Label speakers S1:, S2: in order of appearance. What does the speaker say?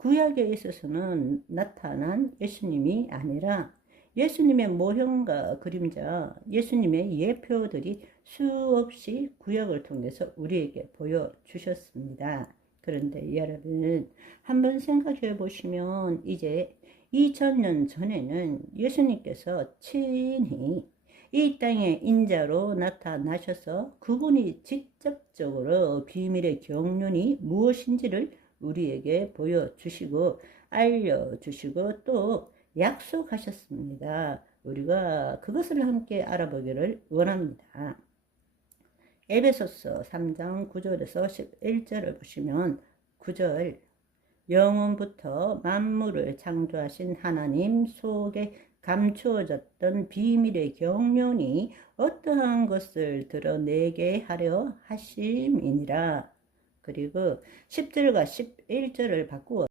S1: 구약에 있어서는 나타난 예수님이 아니라 예수님의 모형과 그림자, 예수님의 예표들이 수없이 구약을 통해서 우리에게 보여주셨습니다. 그런데 여러분, 한번 생각해 보시면 이제 2000년 전에는 예수님께서 친히 이 땅에 인자로 나타나셔서 그분이 직접적으로 비밀의 경륜이 무엇인지를 우리에게 보여주시고 알려주시고 또 약속하셨습니다. 우리가 그것을 함께 알아보기를 원합니다. 에베소서 3장 9절에서 11절을 보시면 9절 영원부터 만물을 창조하신 하나님 속에 감추어졌던 비밀의 경륜이 어떠한 것을 드러내게 하려 하심이니라. 그리고 10절과 11절을 바꾸어